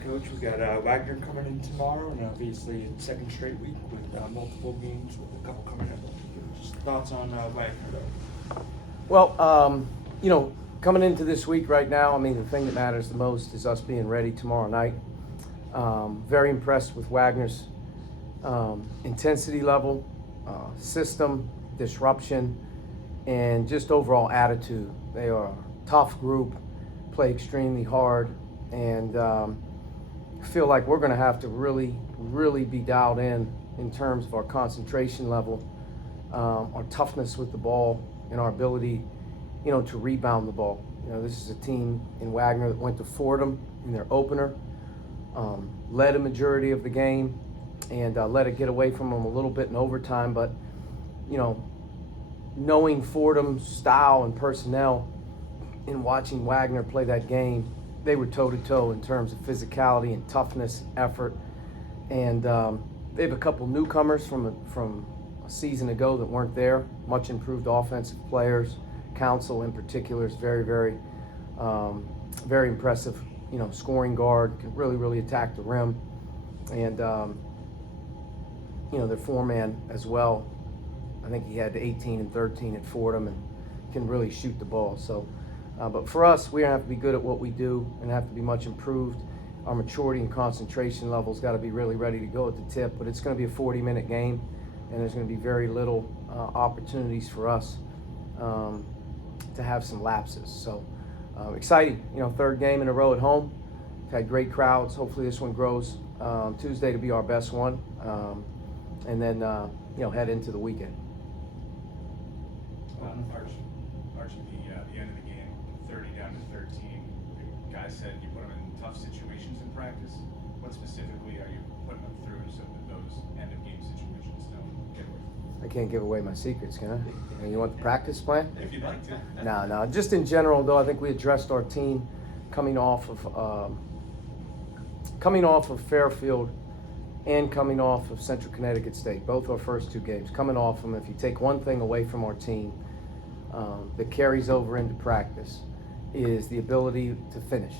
right, Coach. We got Wagner coming in tomorrow, and obviously a second straight week with multiple games with a couple coming up. Just thoughts on Wagner, though. Well, coming into this week right now, I mean, the thing that matters the most is us being ready tomorrow night. Very impressed with Wagner's intensity level, system, disruption, and just overall attitude. They are a tough group, play extremely hard, and feel like we're going to have to really be dialed in terms of our concentration level, our toughness with the ball, and our ability, to rebound the ball. This is a team in Wagner that went to Fordham in their opener, led a majority of the game, and let it get away from them a little bit in overtime. But, knowing Fordham's style and personnel and watching Wagner play that game, they were toe-to-toe in terms of physicality and toughness, effort. And they have a couple newcomers from a season ago that weren't there, much improved offensive players. Council in particular is very impressive, scoring guard, can really attack the rim. And, their four-man as well. I think he had 18 and 13 at Fordham and can really shoot the ball. So, but for us, we have to be good at what we do and have to be much improved. Our maturity and concentration levels got to be really ready to go at the tip. But it's going to be a 40-minute game, and there's going to be very little opportunities for us to have some lapses. So exciting, third game in a row at home. We've had great crowds. Hopefully this one grows. Tuesday to be our best one, and then head into the weekend. Archie, the end of the game, 30 down to 13. The guy said you put him in tough situations in practice. What specifically are you putting them through so that those end of game situations don't get away? I can't give away my secrets, can I? You want the practice plan? If you'd like to. No. Just in general, though, I think we addressed our team coming off of Fairfield and coming off of Central Connecticut State, both our first two games. Coming off them, if you take one thing away from our team that carries over into practice, is the ability to finish.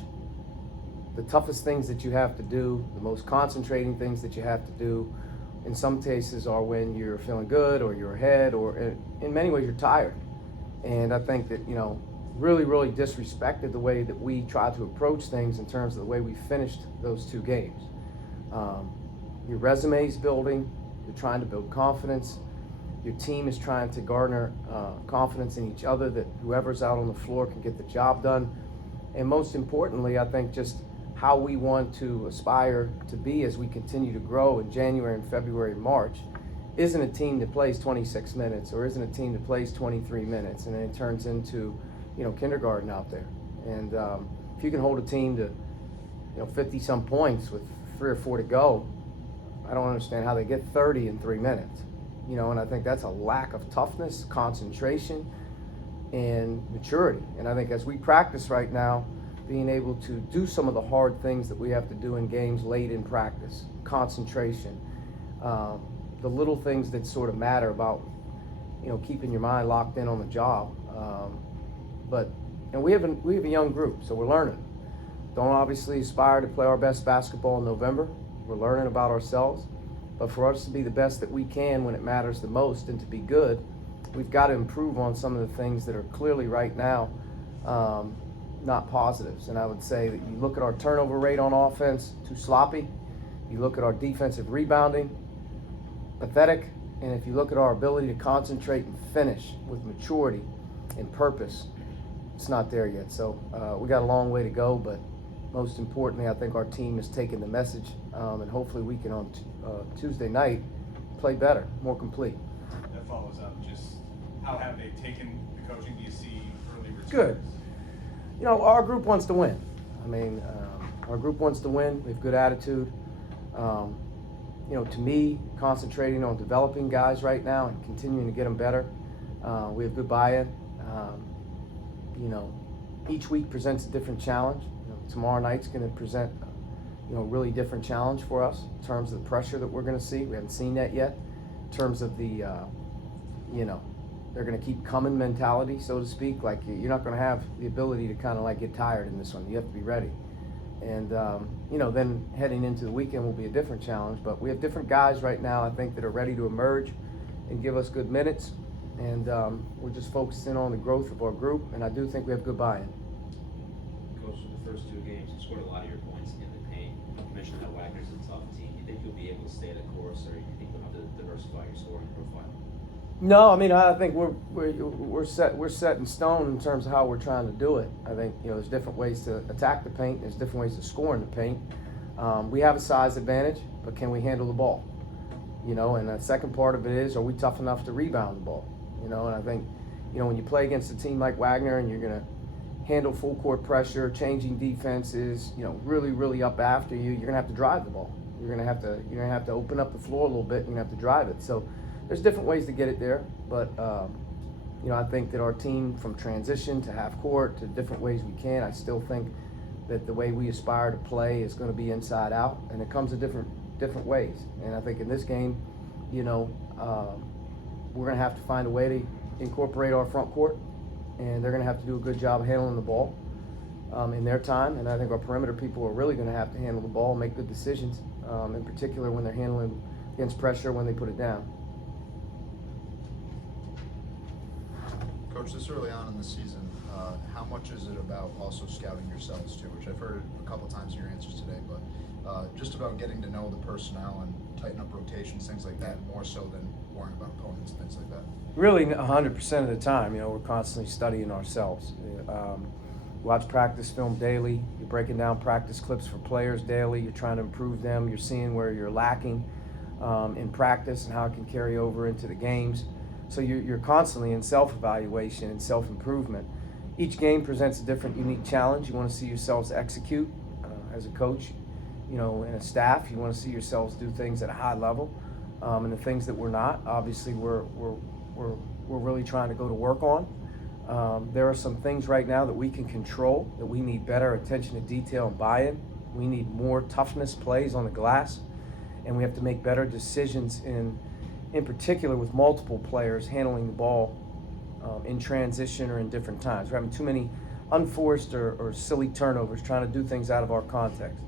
The toughest things that you have to do, the most concentrating things that you have to do, in some cases are when you're feeling good or you're ahead, or in many ways you're tired. And I think that, really disrespected the way that we try to approach things in terms of the way we finished those two games. Your resume is building, you're trying to build confidence, your team is trying to garner confidence in each other that whoever's out on the floor can get the job done. And most importantly, I think just how we want to aspire to be as we continue to grow in January and February and March isn't a team that plays 26 minutes or isn't a team that plays 23 minutes and then it turns into, kindergarten out there. And if you can hold a team to, 50-some points with 3 or 4 to go, I don't understand how they get 30 in 3 minutes. And I think that's a lack of toughness, concentration, and maturity. And I think as we practice right now, being able to do some of the hard things that we have to do in games late in practice, concentration, the little things that sort of matter about, keeping your mind locked in on the job. But we have a young group, so we're learning. Don't obviously aspire to play our best basketball in November. We're learning about ourselves. But for us to be the best that we can when it matters the most and to be good, we've got to improve on some of the things that are clearly right now not positives. And I would say that you look at our turnover rate on offense, too sloppy. You look at our defensive rebounding, pathetic. And if you look at our ability to concentrate and finish with maturity and purpose, it's not there yet. So we got a long way to go, but most importantly, I think our team has taken the message, and hopefully we can on Tuesday night play better, more complete. That follows up. Just how have they taken the coaching? Do you see early returns? Good. Our group wants to win. Our group wants to win. We have good attitude. To me, concentrating on developing guys right now and continuing to get them better. We have good buy-in. Each week presents a different challenge. Tomorrow night's going to present, a really different challenge for us in terms of the pressure that we're going to see. We haven't seen that yet. In terms of the, they're going to keep coming mentality, so to speak. Like, you're not going to have the ability to kind of like get tired in this one. You have to be ready. And, then heading into the weekend will be a different challenge. But we have different guys right now, I think, that are ready to emerge and give us good minutes. And we're just focusing on the growth of our group, and I do think we have good buy-in. Coach, in the first 2 games, you scored a lot of your points in the paint. You mentioned that Wagner's a tough team. Do you think you'll be able to stay the course, or do you think you'll have to diversify your scoring profile? No, I mean, I think we're set in stone in terms of how we're trying to do it. I think there's different ways to attack the paint. There's different ways to score in the paint. We have a size advantage, but can we handle the ball? And the second part of it is, are we tough enough to rebound the ball? And I think, when you play against a team like Wagner and you're going to handle full court pressure, changing defenses, really, really up after you, you're going to have to drive the ball. You're going to have to open up the floor a little bit, and you're going to have to drive it. So there's different ways to get it there, but I think that our team, from transition to half court to different ways we can, I still think that the way we aspire to play is going to be inside out, and it comes in different ways. And I think in this game, we're going to have to find a way to incorporate our front court, and they're going to have to do a good job handling the ball in their time. And I think our perimeter people are really going to have to handle the ball and make good decisions, in particular when they're handling against pressure when they put it down. Coach, this early on in the season, how much is it about also scouting yourselves too, which I've heard a couple times in your answers today, but just about getting to know the personnel and tighten up rotations, things like that, more so than worrying about opponents, things like that? Really, 100% of the time, we're constantly studying ourselves. Watch practice film daily. You're breaking down practice clips for players daily. You're trying to improve them. You're seeing where you're lacking in practice and how it can carry over into the games. So you're constantly in self-evaluation and self-improvement. Each game presents a different, unique challenge. You want to see yourselves execute as a coach, and a staff. You want to see yourselves do things at a high level, and the things that we're not, obviously, we're really trying to go to work on. There are some things right now that we can control, that we need better attention to detail and buy-in. We need more toughness plays on the glass, and we have to make better decisions in particular with multiple players handling the ball in transition or in different times. We're having too many unforced or silly turnovers, trying to do things out of our context.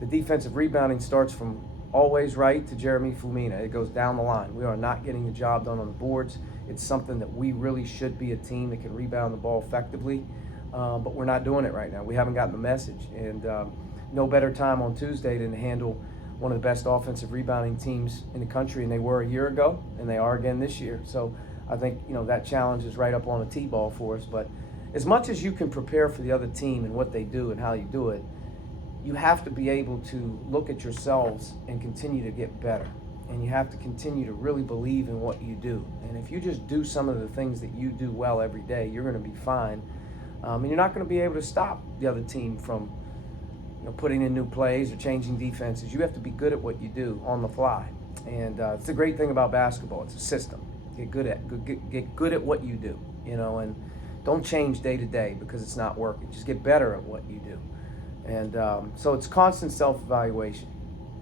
The defensive rebounding starts from always right to Jeremy Fumina. It goes down the line. We are not getting the job done on the boards. It's something that we really should be a team that can rebound the ball effectively, but we're not doing it right now. We haven't gotten the message, and no better time on Tuesday than to handle one of the best offensive rebounding teams in the country, and they were a year ago, and they are again this year. So I think, that challenge is right up on a T-ball for us. But as much as you can prepare for the other team and what they do and how you do it, you have to be able to look at yourselves and continue to get better. And you have to continue to really believe in what you do. And if you just do some of the things that you do well every day, you're going to be fine. And you're not going to be able to stop the other team from putting in new plays or changing defenses. You have to be good at what you do on the fly. And it's the great thing about basketball. It's a system. Get good at what you do, and don't change day to day because it's not working. Just get better at what you do. And so it's constant self-evaluation.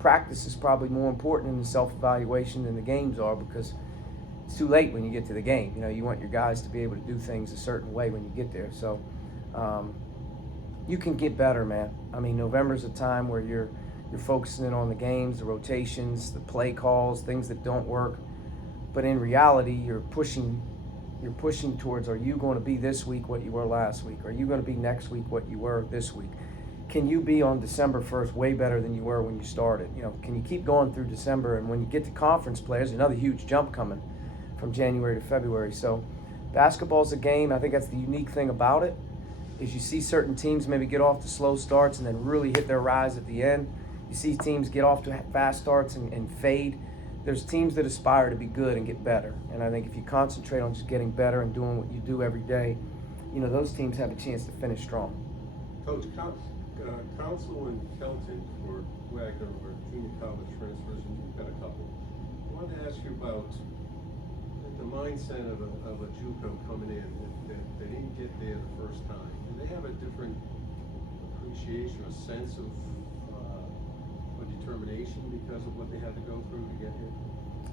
Practice is probably more important in the self-evaluation than the games are, because it's too late when you get to the game. You want your guys to be able to do things a certain way when you get there. So you can get better, man. I mean, November's a time where you're focusing in on the games, the rotations, the play calls, things that don't work. But in reality, you're pushing towards, are you going to be this week what you were last week? Are you going to be next week what you were this week? Can you be on December 1st way better than you were when you started? Can you keep going through December? And when you get to conference play, there's another huge jump coming from January to February. So basketball's a game. I think that's the unique thing about it, is you see certain teams maybe get off to slow starts and then really hit their rise at the end. You see teams get off to fast starts and fade. There's teams that aspire to be good and get better. And I think if you concentrate on just getting better and doing what you do every day, those teams have a chance to finish strong. Coach, Council and Kelton for Wagner were junior college transfers, and you've got a couple. I wanted to ask you about the mindset of a JUCO coming in that they didn't get there the first time. Do they have a different appreciation or sense of determination because of what they had to go through to get here?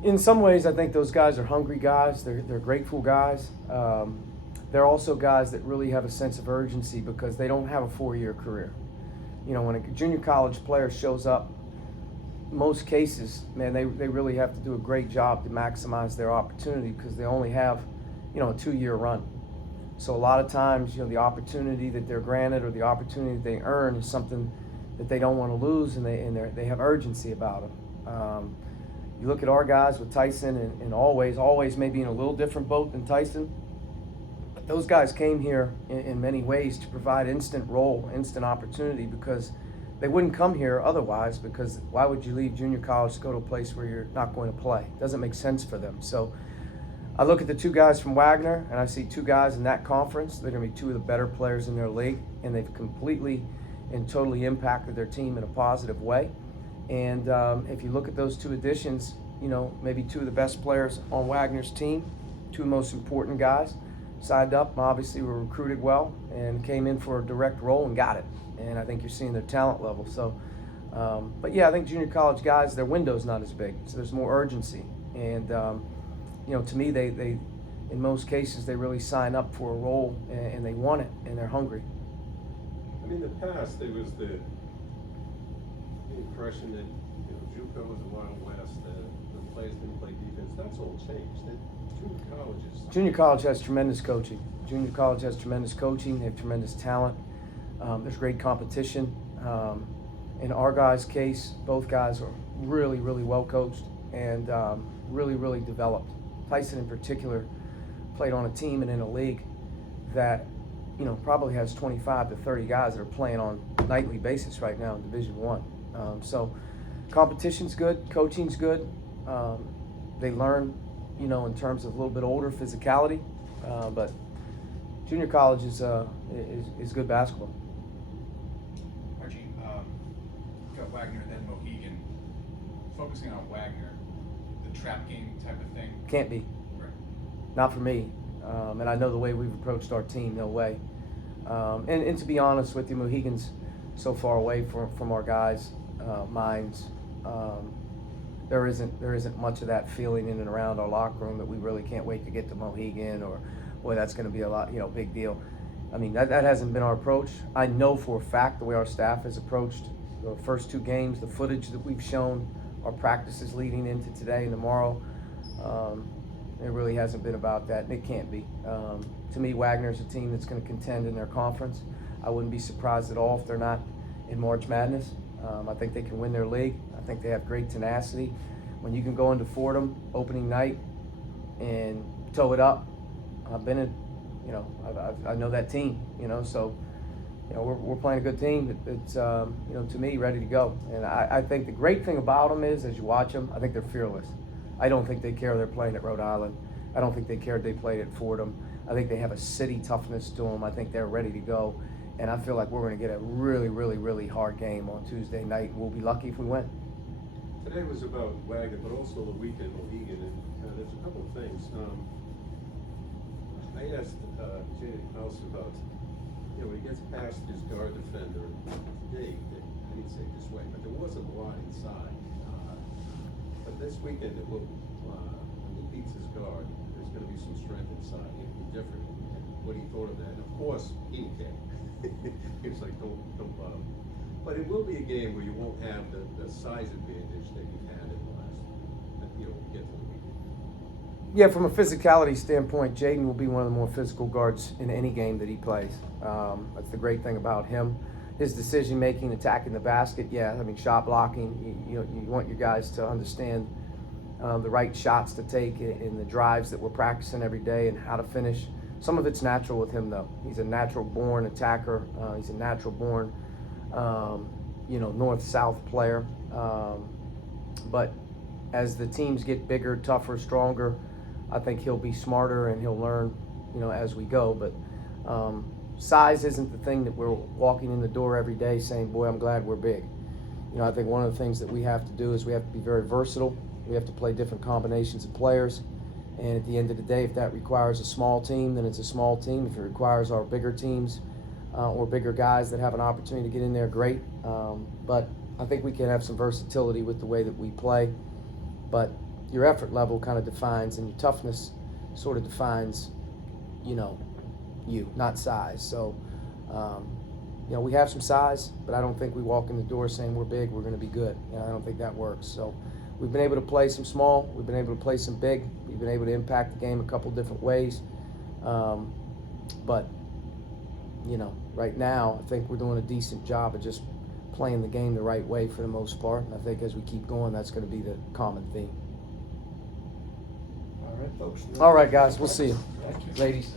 In some ways, I think those guys are hungry guys. They're grateful guys. They're also guys that really have a sense of urgency because they don't have a 4-year career. when a junior college player shows up, most cases, man, they really have to do a great job to maximize their opportunity because they only have, a 2-year run. So a lot of times, the opportunity that they're granted or the opportunity that they earn is something that they don't want to lose, and they have urgency about them. You look at our guys with Tyson and always maybe in a little different boat than Tyson, but those guys came here in many ways to provide instant role, instant opportunity, because they wouldn't come here otherwise, because why would you leave junior college to go to a place where you're not going to play? It doesn't make sense for them. So I look at the 2 guys from Wagner, and I see 2 guys in that conference. They're going to be 2 of the better players in their league, and they've completely and totally impacted their team in a positive way. And if you look at those 2 additions, maybe 2 of the best players on Wagner's team, 2 most important guys, signed up, obviously were recruited well, and came in for a direct role and got it. And I think you're seeing their talent level. So, but yeah, I think junior college guys, their window's not as big, so there's more urgency. And to me, they in most cases they really sign up for a role and they want it and they're hungry. I mean, in the past, there was the impression that, JUCO was the Wild West, the players didn't play defense. That's all changed. Junior college has tremendous coaching. Junior college has tremendous coaching. They have tremendous talent. There's great competition. In our guys' case, both guys are really, really well coached and really, really developed. Tyson in particular played on a team and in a league that probably has 25 to 30 guys that are playing on a nightly basis right now in Division I. So competition's good, coaching's good. They learn, in terms of a little bit older physicality, but junior college is good basketball. Archie, got Wagner, then Mohegan. Focusing on Wagner, the trap game type of thing. Can't be. Right. Not for me. And I know the way we've approached our team, no way. And to be honest with you, Mohegan's so far away from our guys' minds. There isn't much of that feeling in and around our locker room that we really can't wait to get to Mohegan, or boy, that's going to be a lot, big deal. I mean, that hasn't been our approach. I know for a fact the way our staff has approached the first 2 games, the footage that we've shown, our practices leading into today and tomorrow, it really hasn't been about that, and it can't be. To me, Wagner's a team that's going to contend in their conference. I wouldn't be surprised at all if they're not in March Madness. I think they can win their league. I think they have great tenacity. When you can go into Fordham opening night and toe it up, I've been in, I know that team, so, we're playing a good team that's, to me, ready to go. And I think the great thing about them is, as you watch them, I think they're fearless. I don't think they care they're playing at Rhode Island. I don't think they care they played at Fordham. I think they have a city toughness to them. I think they're ready to go. And I feel like we're going to get a really, really, really hard game on Tuesday night. We'll be lucky if we win. Today was about Wagner, but also the weekend Mohegan, and there's a couple of things. I asked Jay House about, when he gets past his guard defender today, I didn't say it this way, but there wasn't a lot inside. But this weekend, when he beats his guard, there's going to be some strength inside. It'll be different. And what he thought of that, and of course, he didn't care. He was like, don't bother. But it will be a game where you won't have the size advantage that you had in the last, get to the weekend. Yeah, from a physicality standpoint, Jaden will be one of the more physical guards in any game that he plays. That's the great thing about him. His decision-making, attacking the basket, shot blocking, you want your guys to understand the right shots to take in the drives that we're practicing every day and how to finish. Some of it's natural with him, though. He's a natural-born attacker. He's a natural-born, north-south player. But as the teams get bigger, tougher, stronger, I think he'll be smarter and he'll learn, as we go. But size isn't the thing that we're walking in the door every day saying, boy, I'm glad we're big. I think one of the things that we have to do is we have to be very versatile. We have to play different combinations of players. And at the end of the day, if that requires a small team, then it's a small team. If it requires our bigger teams or bigger guys that have an opportunity to get in there, great. But I think we can have some versatility with the way that we play. But your effort level kind of defines, and your toughness sort of defines, you, not size. So we have some size, but I don't think we walk in the door saying we're big, we're going to be good. I don't think that works. So we've been able to play some small, we've been able to play some big, we've been able to impact the game a couple different ways. But, right now, I think we're doing a decent job of just playing the game the right way for the most part. And I think as we keep going, that's going to be the common theme. All right, folks. All right, guys, we'll see you. Thank you. Ladies.